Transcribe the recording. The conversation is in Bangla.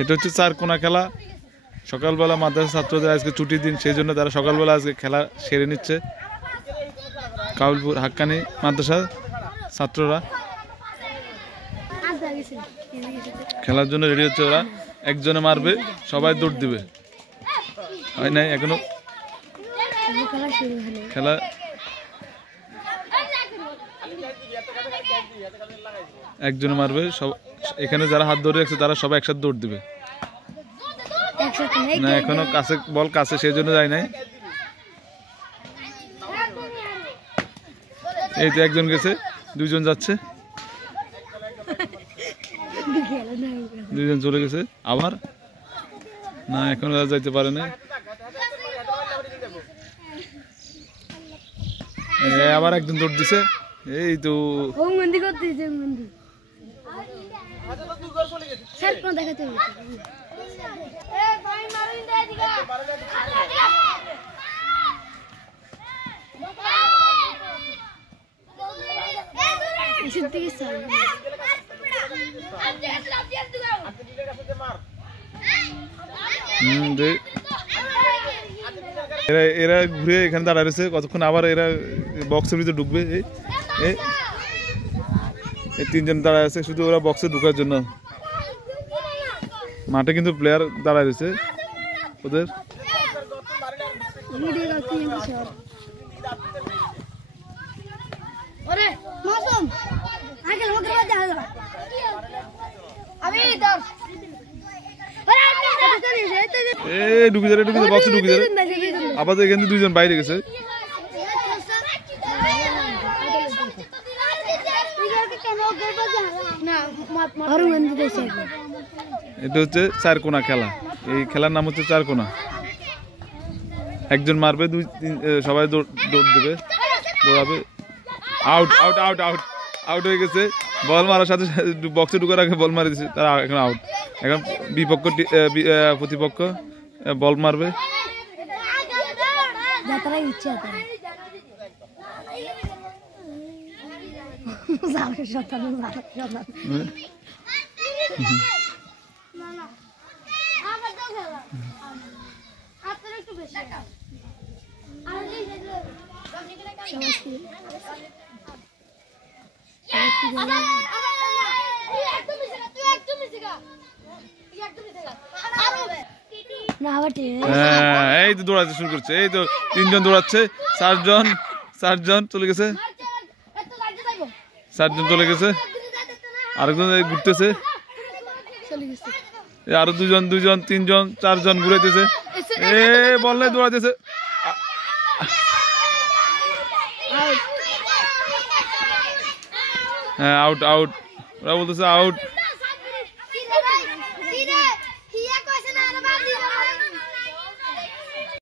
এটা হচ্ছে চারকোনা খেলা। সকালবেলা মাদ্রাসা ছাত্রদের আজকে ছুটির দিন, সেই জন্য তারা সকালবেলা আজকে খেলা সেরে নিচ্ছে। কাউলপুর হাক্কানি মাদ্রাসা ছাত্ররা খেলার জন্য রেডি হচ্ছে। ওরা একজনে মারবে, সবাই দৌড় দিবে। হয় নাই এখনো খেলা। একজনে মারবে, সব এখানে যারা হাত ধরে রাখছে তারা সবাই একসাথে দৌড় দিবে। না এখনো কাছে বল কাছে, সেই জন্য যায় নাই। এই তো একজন গেছে, দুইজন যাচ্ছে, দুইজন চলে গেছে। আবার না এখন যাইতে পারে না। আবার একজন দৌড় দিছে। এই তো এরা ঘুরে এখানে দাঁড়ায় রয়েছে কতক্ষণ, আবার এরা বক্সের ভিতরে ঢুকবে। এই তিনজন দাঁড়ায় আছে শুধু ওরা বক্সে ঢুকার জন্য। মাঠে কিন্তু প্লেয়ার দাঁড়ায় রয়েছে ওদের। ঢুকে যাবে বক্সে, ঢুকে যাবে। আপাতত এখান থেকে দুইজন বাইরে গেছে। এটা হচ্ছে চারকোনা খেলা। এই খেলার নাম হচ্ছে চারকোনা। একজন মারবে, সবাই দৌড় দেবে, দৌড়াবে। Out out out out out হয়ে গেছে। বল মারার সাথে বক্সে ঢুকার আগে বল মারি দিচ্ছে, তারা এখন আউট। এখন প্রতিপক্ষ বল মারবে। এই তো দৌড়াতে শুরু করছে। এই তো তিনজন দৌড়াচ্ছে, চারজন চলে গেছে, চারজন চলে গেছে। আরেকজন ঘুরতেছে, আরো দুজন তিনজন চারজন ঘুরাইতেছে। বল নাই, দৌড়াইতেছে। হ্যাঁ আউট আউট, ওরা বলতেছে আউট।